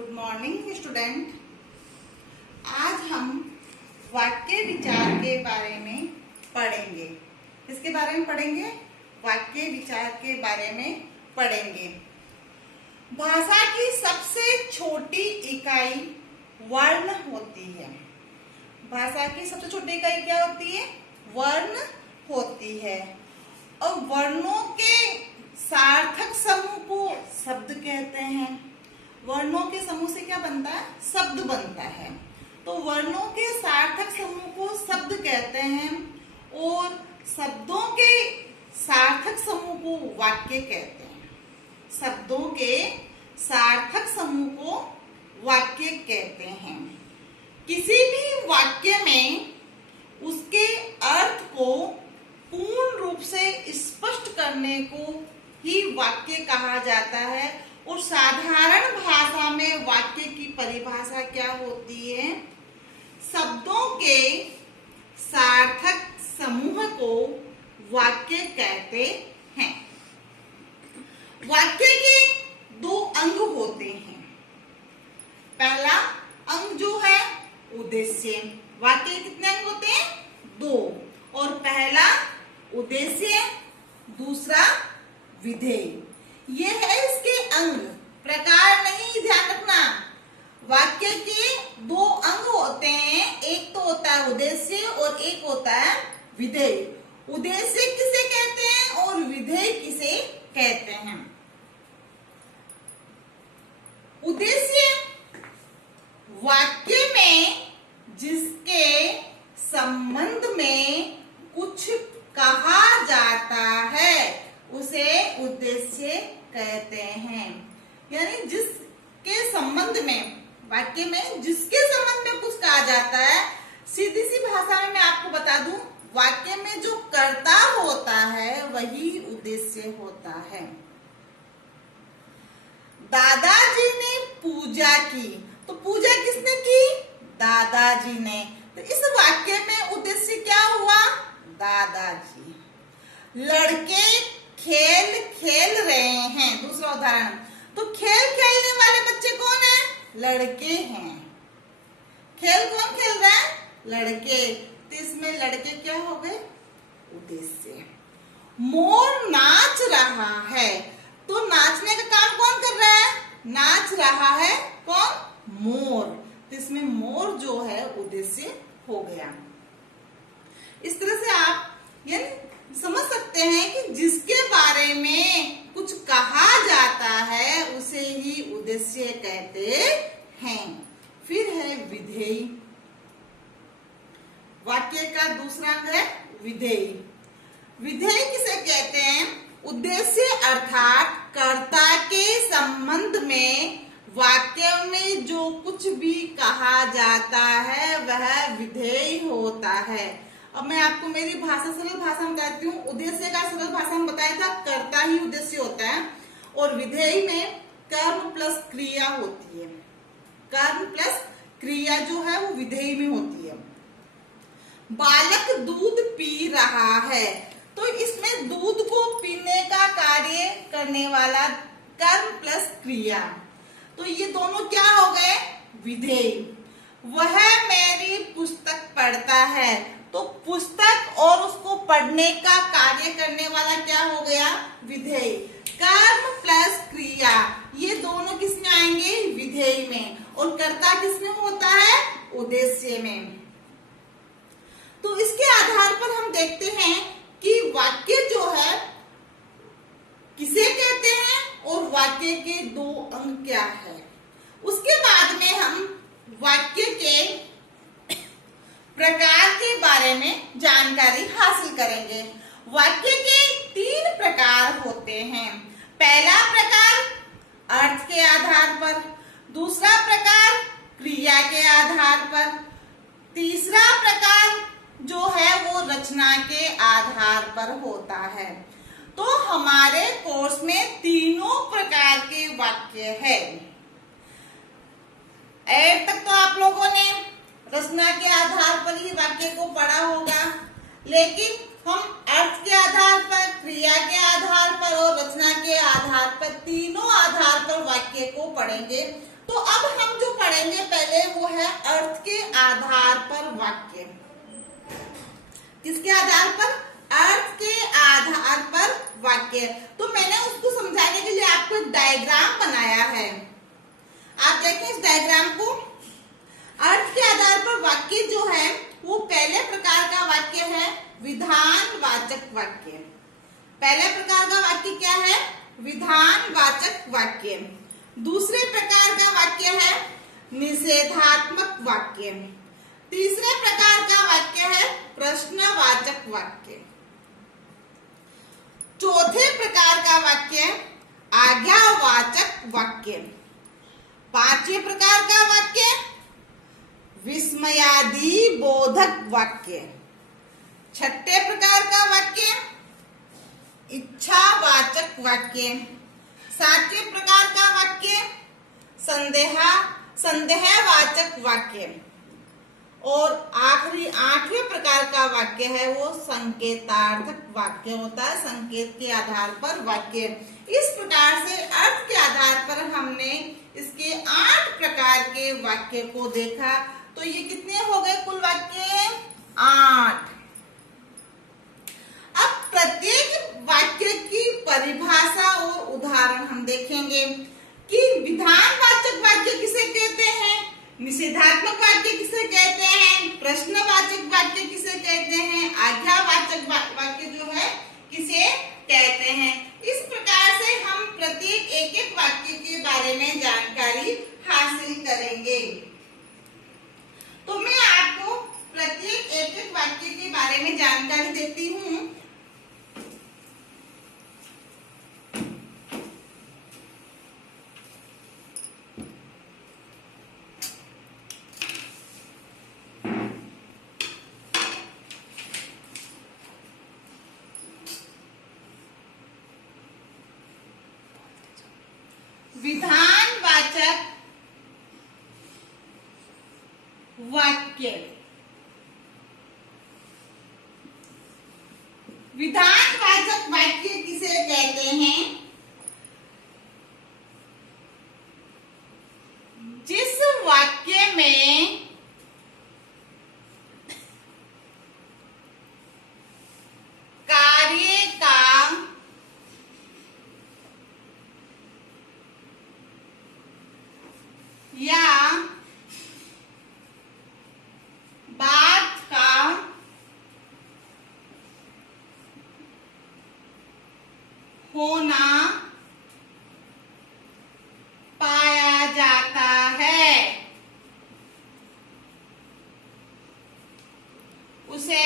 Good morning student. आज हम वाक्य विचार के बारे में पढ़ेंगे। किसके बारे में पढ़ेंगे? वाक्य विचार के बारे में पढ़ेंगे। भाषा की सबसे छोटी इकाई वर्ण होती है। भाषा की सबसे छोटी इकाई क्या होती है? वर्ण होती है। और वर्णों के सार्थक समूह को शब्द कहते हैं। वर्णों के समूह से क्या बनता है? शब्द बनता है। तो वर्णों के सार्थक समूह को शब्द कहते हैं और शब्दों के सार्थक समूह को वाक्य कहते हैं। शब्दों के सार्थक समूह को वाक्य कहते हैं। किसी भी वाक्य में उसके अर्थ को पूर्ण रूप से स्पष्ट करने को ही वाक्य कहा जाता है। और साधारण भाषा में वाक्य की परिभाषा क्या होती है? शब्दों के सार्थक समूह को वाक्य कहते हैं। वाक्य के दो अंग होते हैं। पहला अंग जो है उद्देश्य। वाक्य के कितने अंग होते हैं? दो। और पहला उद्देश्य, दूसरा विधेय। ये है इसके अंग। प्रकार नहीं, ध्यान रखना। वाक्य के दो अंग होते हैं। एक तो होता है उद्देश्य और एक होता है विधेय। उद्देश्य किसे कहते हैं और विधेय किसे कहते हैं? उद्देश्य वाक्य में जिसके संबंध में कुछ कहा जाता है उसे उद्देश्य कहते हैं। यानी जिसके संबंध में, वाक्य में जिसके संबंध में कुछ कहा जाता है। सीधी सी भाषा में मैं आपको बता दूं, वाक्य में जो कर्ता होता है वही उद्देश्य होता है। दादाजी ने पूजा की, तो पूजा किसने की? दादाजी ने। तो इस वाक्य में उद्देश्य क्या हुआ? दादाजी। लड़के खेल खेल रहे हैं। दूसरा उदाहरण, तो खेल खेलने वाले बच्चे कौन है? लड़के हैं। खेल कौन खेल रहा है? लड़के। तो इसमें लड़के क्या हो गए? उद्देश्य। मोर नाच रहा है, तो नाचने का काम कौन कर रहा है? नाच रहा है कौन? मोर। तो इसमें मोर जो है उद्देश्य हो गया। इस तरह से आप समझ सकते हैं कि जिसके बारे में कुछ कहा जाता है उसे ही उद्देश्य कहते हैं। फिर है विधेय। वाक्य का दूसरा अंग है विधेय। विधेय किसे कहते हैं? उद्देश्य अर्थात कर्ता के संबंध में वाक्य में जो कुछ भी कहा जाता है वह विधेय होता है। अब मैं आपको मेरी भाषा, सरल भाषा में बताती हूँ। उद्देश्य का सरल भाषा में बताया था, कर्ता ही उद्देश्य होता है। और विधेय में कर्म प्लस क्रिया होती है। कर्म प्लस क्रिया जो है वो विधेय में होती है। बालक दूध पी रहा है, तो इसमें दूध को पीने का कार्य करने वाला कर्म प्लस क्रिया। तो ये दोनों क्या हो गए? विधेय। वह मेरी पुस्तक पढ़ता है, तो पुस्तक और उसको पढ़ने का कार्य करने वाला क्या हो गया? विधेय। कर्म प्लस क्रिया, ये दोनों किसमें आएंगे? विधेय में। और कर्ता किसमें होता है? उद्देश्य में। तो इसके आधार पर हम देखते हैं कि वाक्य जो है किसे कहते हैं और वाक्य के दो अंग क्या है। उसके बाद में हम वाक्य के प्रकार के बारे में जानकारी हासिल करेंगे। वाक्य के 3 प्रकार होते हैं। पहला प्रकार अर्थ के आधार पर, दूसरा प्रकार क्रिया के आधार पर, तीसरा प्रकार जो है वो रचना के आधार पर होता है। तो हमारे कोर्स में तीनों प्रकार के वाक्य है। 8 तक तो आप लोगों ने रचना के आधार पर ही वाक्य को पढ़ा होगा, लेकिन हम अर्थ के आधार पर, क्रिया के आधार पर और रचना के आधार पर, तीनों आधार पर वाक्य को पढ़ेंगे। तो अब हम जो पढ़ेंगे पहले वो है अर्थ के आधार पर वाक्य। किसके आधार पर? अर्थ के आधार पर वाक्य। तो मैंने उसको समझाने के लिए आपको एक डायग्राम बनाया है, आप देखें इस डायग्राम को। अर्थ के आधार पर वाक्य जो है वो पहले प्रकार का वाक्य है विधानवाचक वाक्य। पहले प्रकार का वाक्य क्या है? विधानवाचक वाक्य। दूसरे प्रकार का वाक्य है निषेधात्मक वाक्य। तीसरे प्रकार का वाक्य है प्रश्नवाचक वाक्य। चौथे प्रकार का वाक्य आज्ञावाचक वाक्य। पांचवें प्रकार का वाक्य विस्मयादि बोधक वाक्य। छठे प्रकार का वाक्य इच्छावाचक वाक्य। सातवें प्रकार का वाक्य संदेहवाचक वाक्य। और आखिरी आठवें प्रकार का वाक्य है वो संकेतार्थक वाक्य होता है, संकेत के आधार पर वाक्य। इस प्रकार से अर्थ के आधार पर हमने इसके 8 प्रकार के वाक्य को देखा। तो ये कितने हो गए कुल वाक्य? 8। अब प्रत्येक वाक्य की परिभाषा और उदाहरण हम देखेंगे कि विधानवाचक वाक्य किसे कहते हैं, निषेधात्मक वाक्य किसे कहते हैं, प्रश्नवाचक वाक्य किसे कहते हैं, आज्ञावाचक वाक्य जो है किसे कहते हैं। इस प्रकार से हम प्रत्येक एक एक वाक्य के बारे में जानकारी हासिल करेंगे। तो मैं आपको प्रत्येक एक एक वाक्य के बारे में जानकारी देती हूँ। विधानवाचक वाक्य। विधानवाचक वाक्य किसे कहते हैं? जिस वाक्य में कार्य का या बात का होना पाया जाता है उसे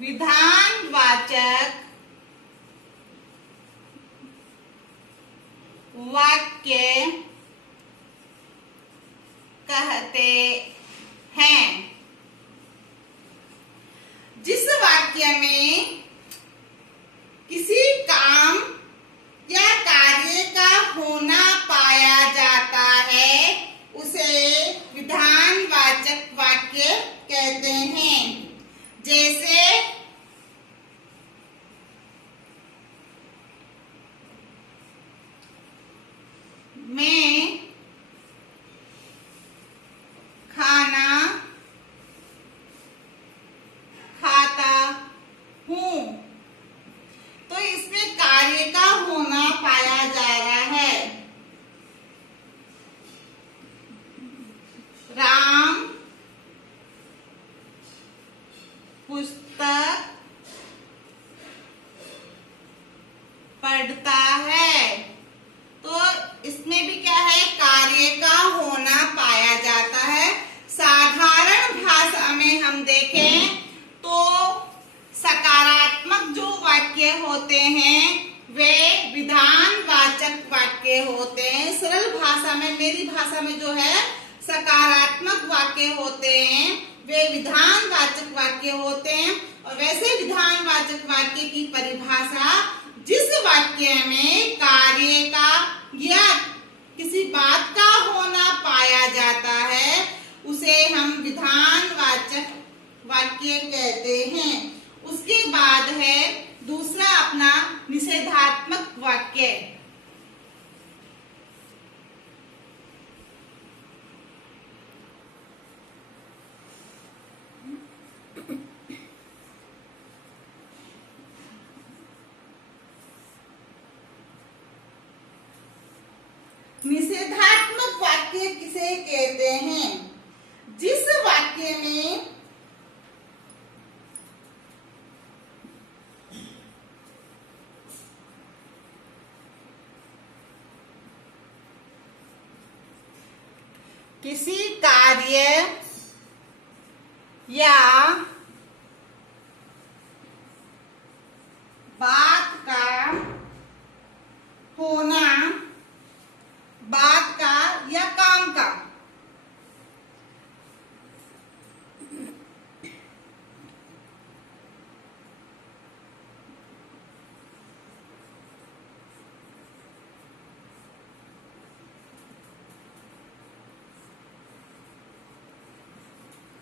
विधानवाचक वाक्य कहते हैं। जिस वाक्य में किसी काम या कार्य का होना पाया जाता है उसे विधानवाचक वाक्य कहते हैं। जैसे मैं खाना खाता हूँ, तो इसमें कार्य का होना पाया जा रहा है। राम पुस्तक पढ़ता है, तो इसमें भी क्या है? कार्य का होना पाया जाता है। साधारण भाषा में हम देखें तो सकारात्मक जो वाक्य होते हैं वे विधानवाचक वाक्य होते हैं। सरल भाषा में, मेरी भाषा में जो है सकारात्मक वाक्य होते हैं वे विधानवाचक वाक्य होते हैं। और वैसे विधानवाचक वाक्य की परिभाषा जिस वाक्य में कार्य का या किसी बात का होना पाया जाता है उसे हम विधानवाचक वाक्य कहते हैं। उसके बाद है दूसरा अपना निषेधात्मक वाक्य किसे कहते हैं? जिस वाक्य में किसी कार्य या बात का होना, बात का या काम का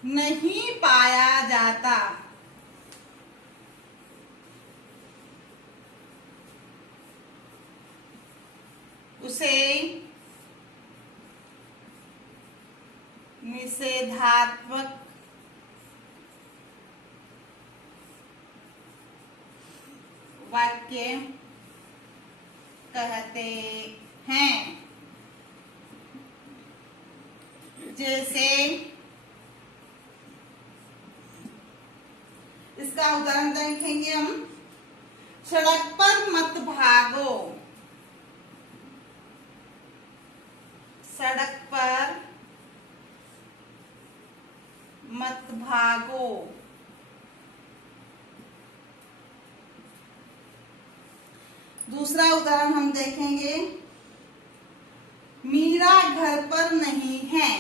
नहीं पाया जाता, उसे निषेधात्मक वाक्य कहते हैं। जैसे इसका उदाहरण देखेंगे हम, सड़क पर मत भागो, सड़क पर मत भागो। दूसरा उदाहरण हम देखेंगे, मीरा घर पर नहीं है,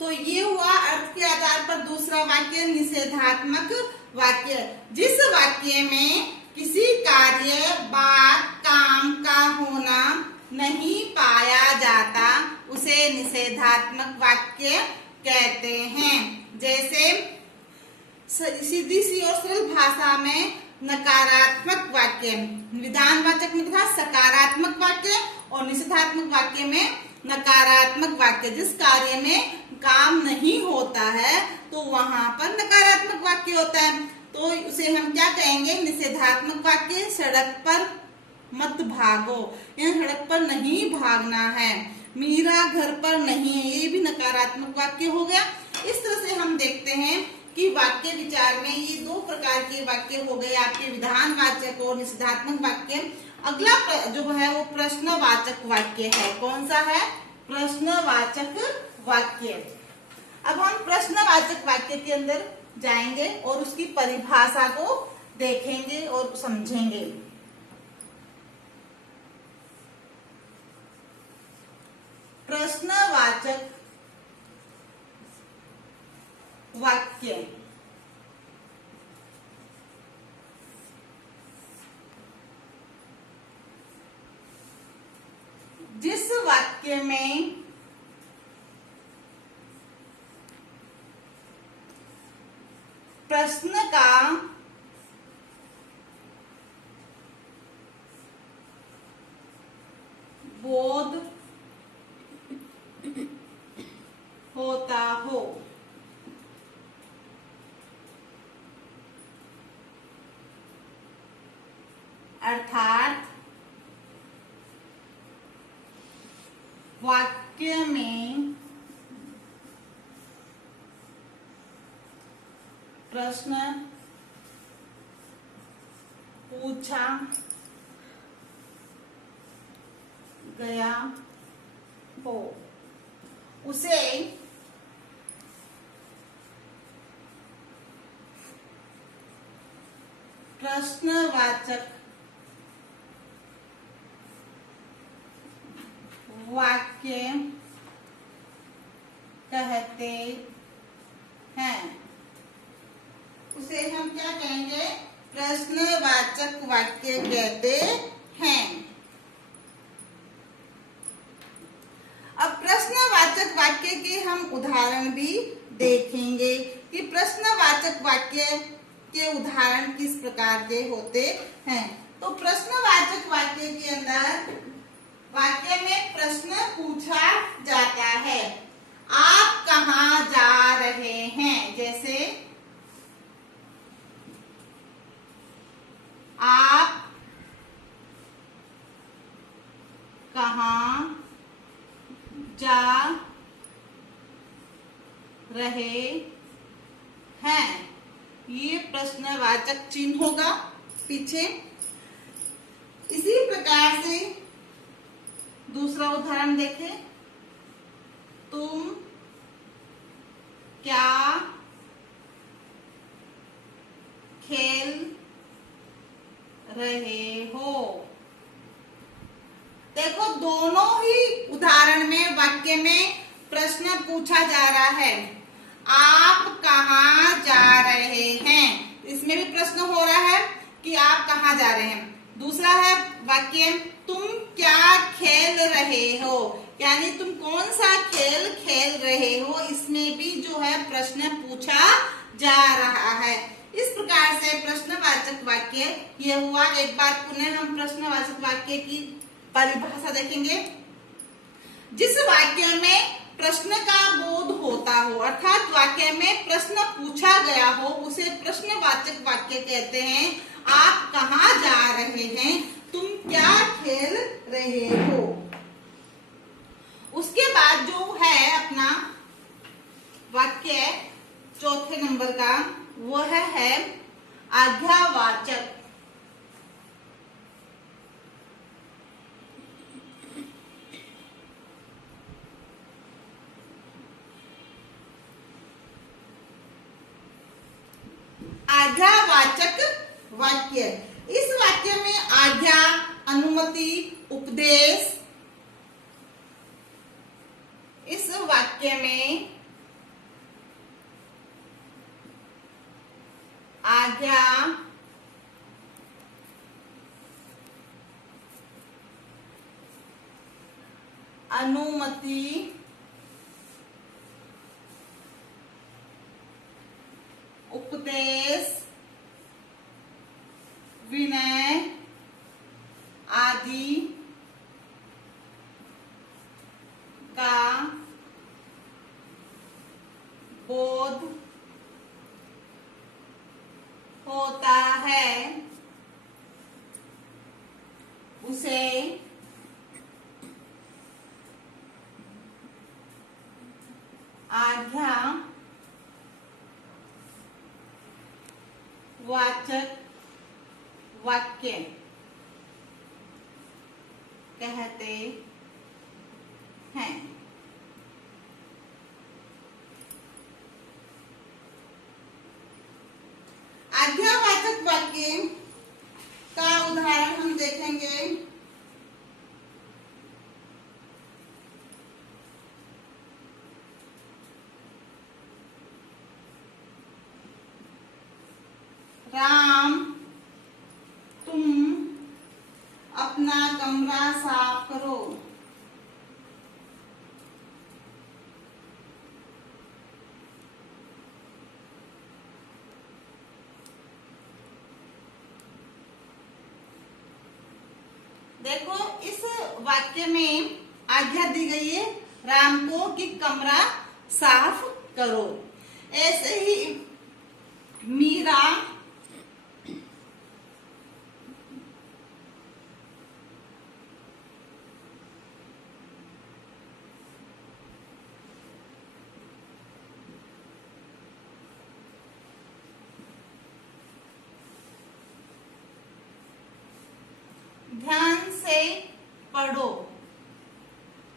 तो ये हुआ अर्थ के आधार पर दूसरा वाक्य निषेधात्मक वाक्य। जिस वाक्य में किसी कार्य, बात, काम का होना नहीं पाया जाता उसे निषेधात्मक वाक्य कहते हैं। जैसे सीधी सी और सरल भाषा में नकारात्मक वाक्य, विधानवाचक में था सकारात्मक वाक्य और निषेधात्मक वाक्य में नकारात्मक वाक्य। जिस कार्य में काम नहीं होता है तो वहां पर नकारात्मक वाक्य होता है, तो उसे हम क्या कहेंगे? निषेधात्मक वाक्य। सड़क पर मत भागो, यह सड़क पर नहीं भागना है। मीरा घर पर नहीं है, ये भी नकारात्मक वाक्य हो गया। इस तरह से हम देखते हैं कि वाक्य विचार में ये दो प्रकार के वाक्य हो गए, आपके विधानवाचक और निषेधात्मक वाक्य। अगला जो है वो प्रश्नवाचक वाक्य है। कौन सा है? प्रश्नवाचक वाक्य। अब हम प्रश्नवाचक वाक्य के अंदर जाएंगे और उसकी परिभाषा को देखेंगे और समझेंगे। प्रश्नवाचक वाक्य जिस वाक्य में प्रश्न का बोध होता हो, अर्थात वाक्य में प्रश्न पूछा गया हो, उसे प्रश्नवाचक वाक्य कहते हैं। उसे हम क्या कहेंगे? प्रश्नवाचक वाक्य कहते हैं। अब प्रश्नवाचक वाक्य के हम उदाहरण भी देखेंगे कि प्रश्नवाचक वाक्य के उदाहरण किस प्रकार के होते हैं। तो प्रश्नवाचक वाक्य के अंदर वाक्य में प्रश्न पूछा जाता है। आप कहाँ जा रहे हैं? जैसे आप कहाँ जा रहे हैं, ये प्रश्नवाचक चिन्ह होगा पीछे। इसी प्रकार से दूसरा उदाहरण देखें। तुम क्या खेल रहे हो? देखो, दोनों ही उदाहरण में वाक्य में प्रश्न पूछा जा रहा है। आप कहाँ जा रहे हैं, इसमें भी प्रश्न हो रहा है कि आप कहाँ जा रहे हैं। दूसरा है वाक्य, तुम क्या खेल रहे हो, यानी तुम कौन सा खेल खेल रहे हो, इसमें भी जो है प्रश्न पूछा जा रहा है। इस प्रकार से प्रश्नवाचक वाक्य ये हुआ। एक बार पुनः हम प्रश्नवाचक वाक्य की परिभाषा देखेंगे। जिस वाक्य में प्रश्न का बोध होता हो, अर्थात वाक्य में प्रश्न पूछा गया हो, उसे प्रश्नवाचक वाक्य कहते हैं। आप कहाँ जा रहे हैं, तुम क्या खेल रहे हो। उसके बाद जो है अपना वाक्य चौथे नंबर का, वह है आज्ञावाचक। आज्ञावाचक वाक्य। इस वाक्य में आज्ञा, अनुमति, उपदेश, इस वाक्य में आज्ञा, अनुमति, उपदेश, विनय आदि का बोध होता है, उसे आज्ञा वाचक वाक्य कहते हैं। आज्ञावाचक वाक्य का उदाहरण हम देखेंगे। राम, तुम अपना कमरा साफ करो। देखो, इस वाक्य में आज्ञा दी गई है राम को कि कमरा साफ करो। ऐसे ही मीरा ध्यान से पढ़ो।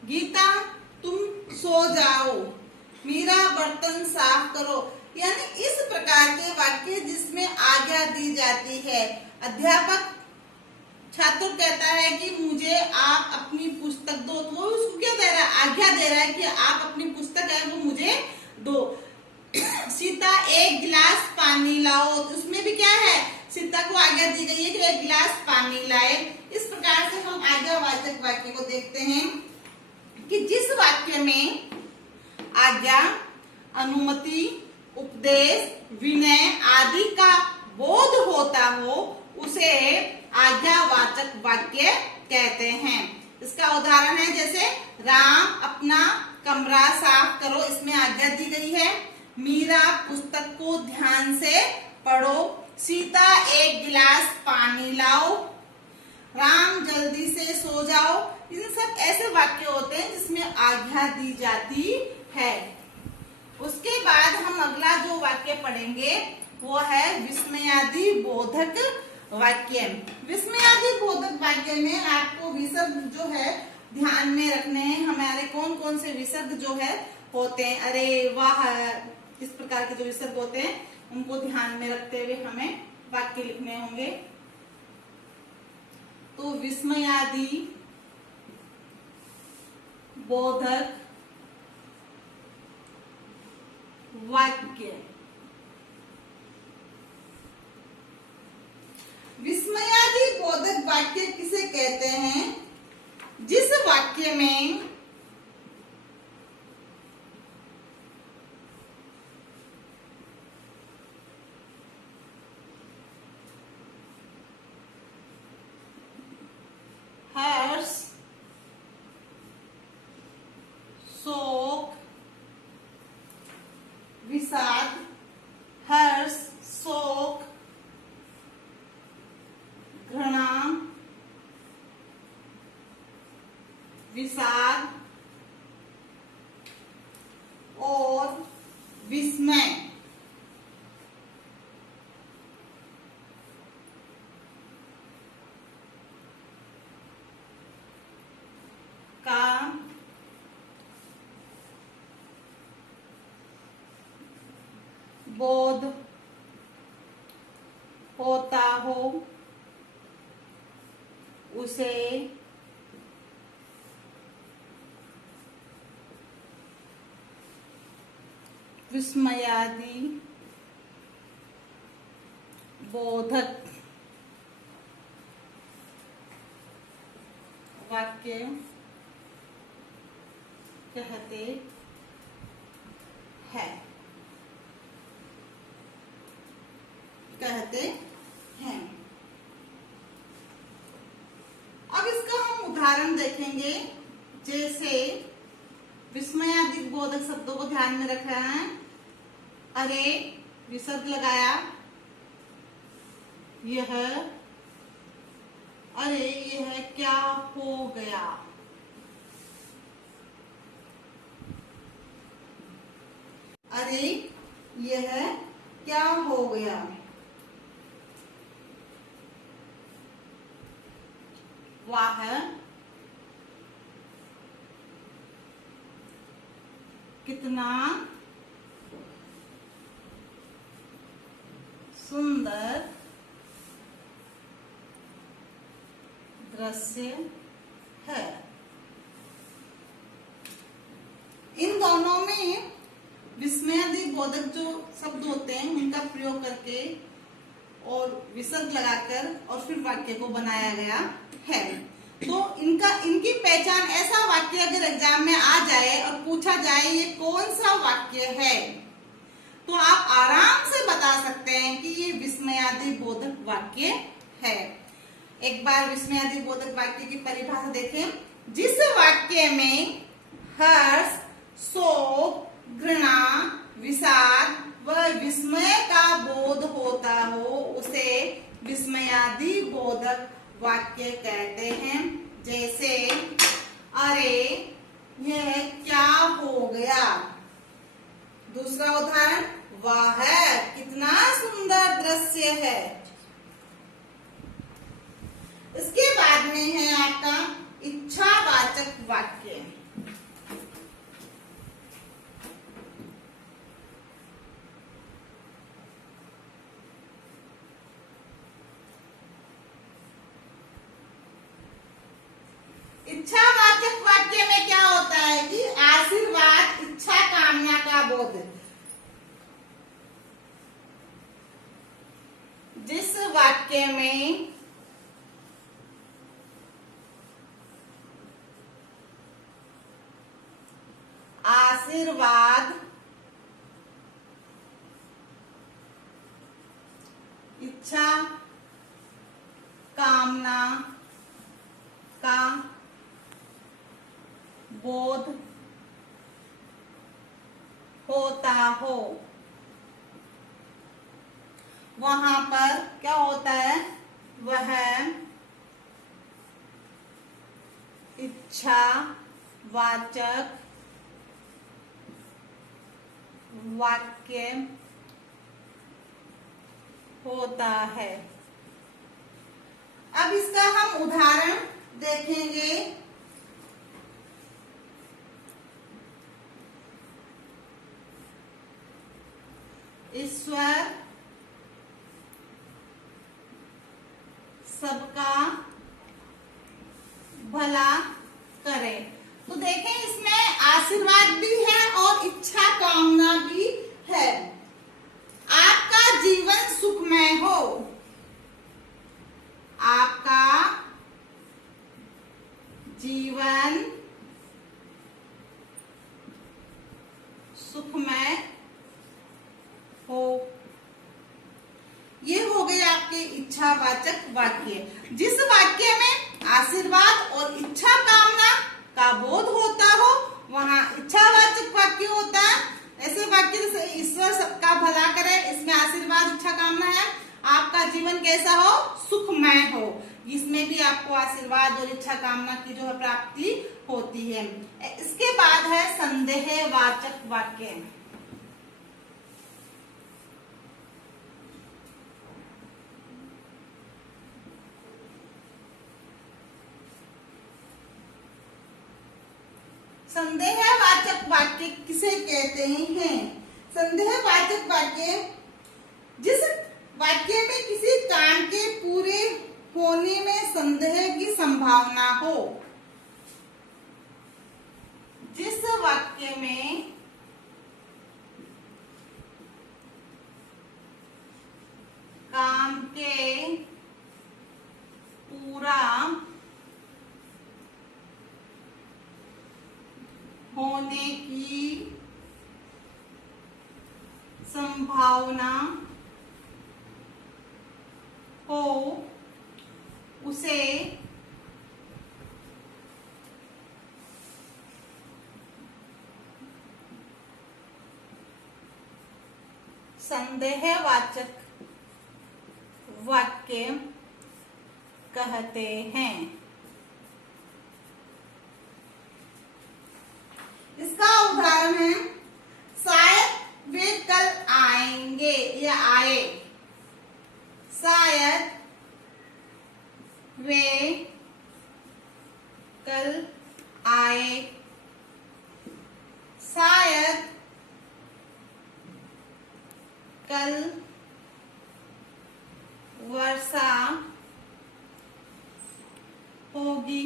गीता, तुम सो जाओ। मीरा, बर्तन साफ करो। यानी इस प्रकार के वाक्य जिसमें आज्ञा दी जाती है। अध्यापक छात्र कहता है कि मुझे आप अपनी पुस्तक दो, तो वो उसको क्या दे रहा है, आज्ञा दे रहा है कि आप अपनी पुस्तक है वो मुझे दो। सीता, एक गिलास पानी लाओ। उसमें भी क्या है, सीता को आज्ञा दी गई है कि एक गिलास पानी लाए। इस प्रकार से हम आज्ञावाचक वाक्य को देखते हैं कि जिस वाक्य में आज्ञा, अनुमति, उपदेश, विनय आदि का बोध होता हो, उसे आज्ञावाचक वाक्य कहते हैं। इसका उदाहरण है जैसे राम अपना कमरा साफ करो, इसमें आज्ञा दी गई है। मीरा पुस्तक को ध्यान से पढ़ो। सीता एक गिलास पानी लाओ। राम जल्दी से सो जाओ। इन सब ऐसे वाक्य होते हैं जिसमें आज्ञा दी जाती है। उसके बाद हम अगला जो वाक्य पढ़ेंगे वो है विस्मयादि बोधक वाक्य। विस्मयादि बोधक वाक्य में आपको विसर्ग जो है ध्यान में रखने हैं। हमारे कौन कौन से विसर्ग जो है होते हैं, अरे वाह, इस प्रकार के जो विसर्ग होते हैं उनको ध्यान में रखते हुए हमें वाक्य लिखने होंगे। तो विस्मयादि बोधक वाक्य। विस्मयादि बोधक वाक्य किसे कहते हैं? जिस वाक्य में हर्ष, शोक, विषाद, हर्ष, शोक, घृणा, विषाद और विस्मय का बोध होता हो उसे विस्मयादि बोधक वाक्य कहते हैं। अब इसका हम उदाहरण देखेंगे। जैसे विस्मयादि बोधक शब्दों को ध्यान में रख रहे हैं। अरे विसर्ग लगाया, यह, अरे यह क्या हो गया। अरे यह क्या हो गया। वाह कितना सुंदर दृश्य है। इन दोनों में विस्मयादि बोधक जो शब्द होते हैं उनका प्रयोग करके और विसर्ग लगाकर और फिर वाक्य को बनाया गया है। तो इनकी पहचान, ऐसा वाक्य अगर एग्जाम में आ जाए और पूछा जाए ये कौन सा वाक्य है, तो आप आराम से बता सकते हैं कि ये विस्मयादि बोधक वाक्य है। एक बार विस्मयादि बोधक वाक्य की परिभाषा देखें। जिस वाक्य में हर्ष, शोक, घृणा, विषाद व विस्मय का बोध होता हो उसे विस्मयादि बोधक वाक्य कहते हैं। जैसे अरे यह क्या हो गया। दूसरा उदाहरण, वाह कितना सुंदर दृश्य है। इसके बाद में है आपका इच्छावाचक वाक्य। इच्छावाचक वाक्य में क्या होता है कि आशीर्वाद, इच्छा, कामना का बोध। जिस वाक्य में आशीर्वाद, इच्छा, कामना का बोध होता हो, वहां पर क्या होता है, वह इच्छावाचक वाक्य होता है। अब इसका हम उदाहरण देखेंगे। ईश्वर सबका भला करे। तो देखें, इसमें आशीर्वाद भी है और इच्छा कामना भी है। आपका जीवन सुखमय हो, आपका जीवन सुखमय हो, ये हो गए आपके इच्छावाचक वाक्य। जिस वाक्य में आशीर्वाद और इच्छा कामना का बोध होता हो, वहां इच्छावाचक वाक्य होता है। ऐसे वाक्य जैसे ईश्वर सबका भला करे, इसमें आशीर्वाद इच्छा कामना है। आपका जीवन कैसा हो, सुखमय हो, इसमें भी आपको आशीर्वाद और इच्छा कामना की जो है प्राप्ति होती है। इसके बाद है संदेहवाचक वाक्य। संदेहवाचक वाक्य किसे कहते हैं? संदेहवाचक वाक्य जिस वाक्य में किसी काम के पूरे होने में संदेह की संभावना हो। जिस वाक्य में काम के पूरा होने की संभावना हो, उसे संदेहवाचक वाक्य कहते हैं। इसका उदाहरण है, शायद वे कल आएंगे या आए। शायद वे कल आए। शायद कल वर्षा होगी।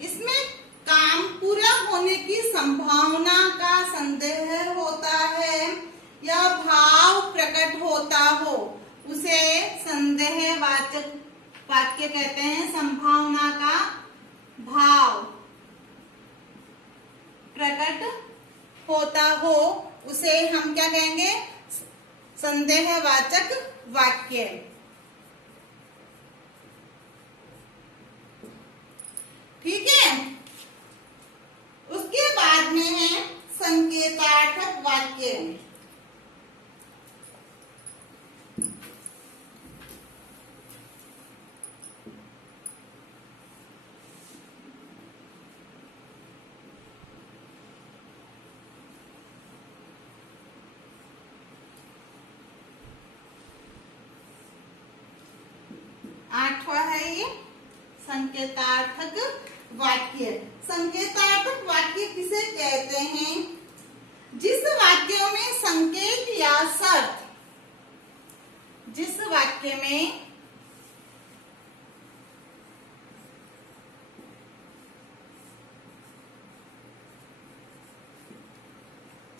इसमें काम पूरा होने की संभावना का संदेह होता है या भाव प्रकट होता हो, उसे संदेहवाचक वाक्य कहते हैं। संभावना का भाव प्रकट होता हो, उसे हम क्या कहेंगे? संदेहवाचक वाक्य। ठीक है। उसके बाद में है संकेतार्थक वाक्य। आठवां है ये संकेतार्थक वाक्य। संकेतार्थक वाक्य किसे कहते हैं? जिस वाक्यों में संकेत या शर्त, जिस वाक्य में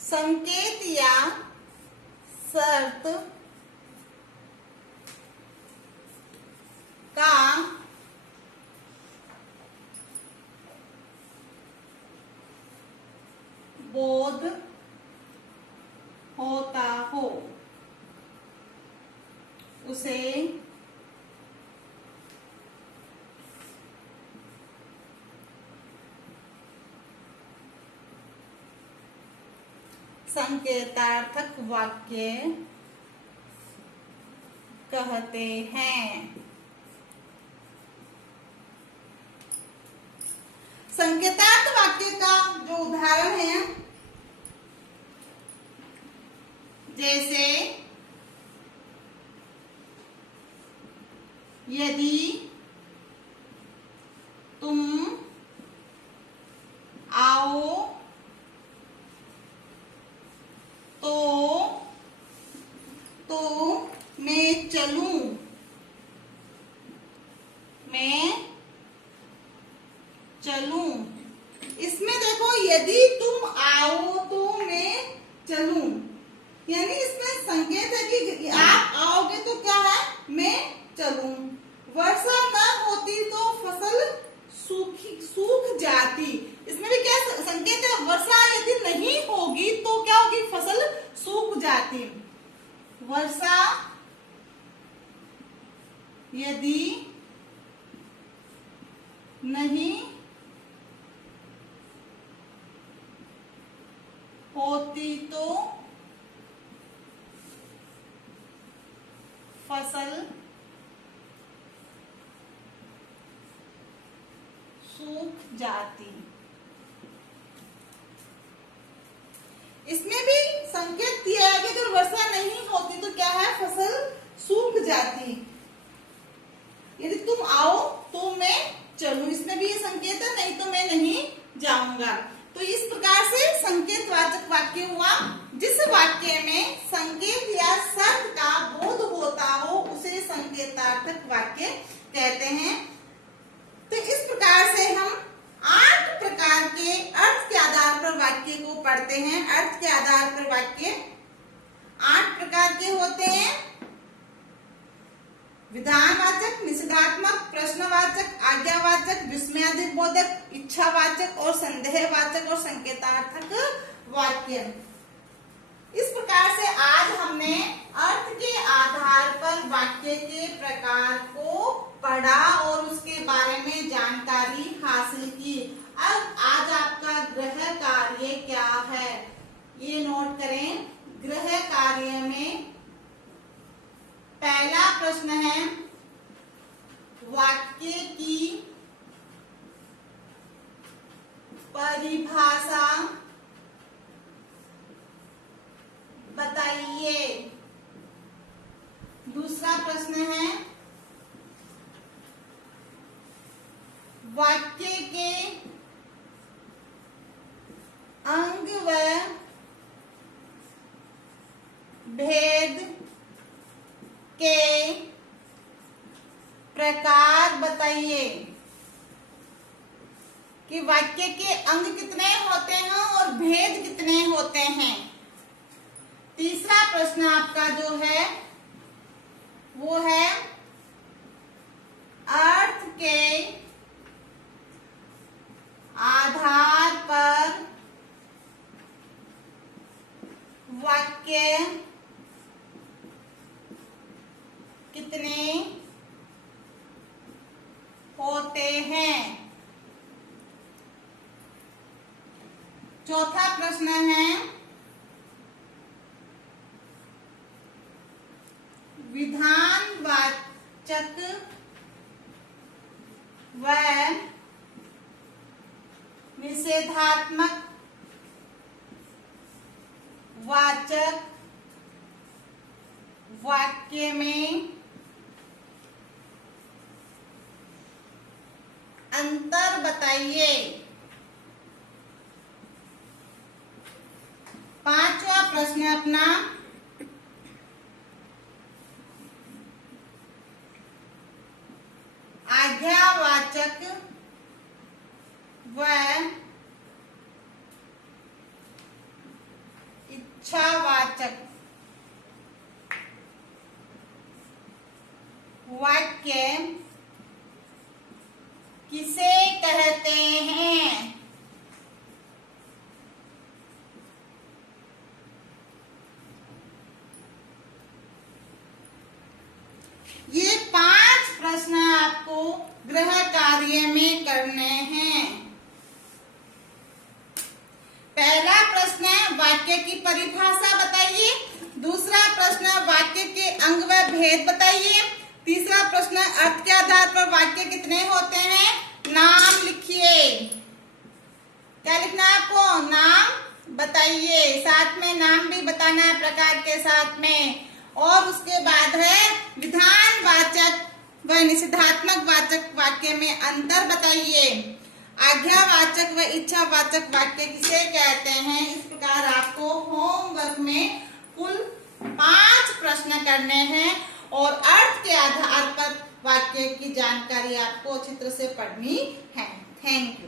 संकेत या शर्त का बोध होता हो, उसे संकेतार्थक वाक्य कहते हैं। संकेतार्थ वाक्य का जो उदाहरण है, जैसे यदि तुम आओ तो मैं चलूं, इसमें देखो यदि तुम आओ तो मैं चलूं, यानी इसमें संकेत है कि आप आओगे तो क्या है, मैं चलूं। वर्षा न होती तो फसल सूख जाती, इसमें भी क्या संकेत है, वर्षा यदि नहीं होगी तो क्या होगी, फसल सूख जाती। वर्षा यदि नहीं होती तो फसल सूख जाती। इसमें भी संकेत दिया है कि अगर वर्षा नहीं होती तो क्या है, फसल सूख जाती। यदि तुम आओ तो मैं चलूं, इसमें भी ये संकेत है, नहीं तो मैं नहीं जाऊंगा। तो इस प्रकार से संकेतवाचक वाक्य हुआ। जिस वाक्य में संकेत या शब्द का बोध होता हो उसे संकेतार्थक वाक्य कहते हैं। तो इस प्रकार से हम 8 प्रकार के अर्थ के आधार पर वाक्य को पढ़ते हैं। अर्थ के आधार पर वाक्य 8 प्रकार के होते हैं। विधानवाचक, निषेधात्मक, प्रश्नवाचक, आज्ञावाचक, विस्मयादिबोधक, इच्छावाचक और संदेहवाचक और संकेतार्थक वाक्य। इस प्रकार से आज हमने अर्थ के आधार पर वाक्य के प्रकार को पढ़ा और उसके बारे में जानकारी हासिल की। अब आज आपका गृह कार्य क्या है ये नोट करें। गृह कार्य में पहला प्रश्न है, वाक्य की परिभाषा बताइए। दूसरा प्रश्न है, वाक्य के अंग व भेद के प्रकार बताइए, कि वाक्य के अंग कितने होते हैं और भेद कितने होते हैं। तीसरा प्रश्न आपका जो है वो है, अर्थ के आधार पर वाक्य कितने होते हैं। चौथा प्रश्न है, विधानवाचक व निषेधात्मक वाचक वाक्य में अंतर बताइए। पांचवा प्रश्न अपना, आज्ञावाचक व इच्छावाचक वाक्य किसे कहते हैं। ये 5 प्रश्न आपको गृह कार्य में करने हैं। पहला प्रश्न है, वाक्य की परिभाषा बताइए। दूसरा प्रश्न, वाक्य के अंग व भेद बताइए। तीसरा प्रश्न, अर्थ के आधार पर वाक्य कितने होते हैं? नाम लिखिए। क्या लिखना है आपको? नाम बताइए, साथ में नाम भी बताना है प्रकार के साथ में। और उसके बाद है विधानवाचक व निषेधात्मक वाचक वाक्य में अंतर बताइए। आज्ञावाचक व इच्छावाचक वाक्य किसे कहते हैं? इस प्रकार आपको होमवर्क में कुल 5 प्रश्न करने हैं और अर्थ के आधार पर वाक्य की जानकारी आपको अच्छी तरह से पढ़नी है। Thank you.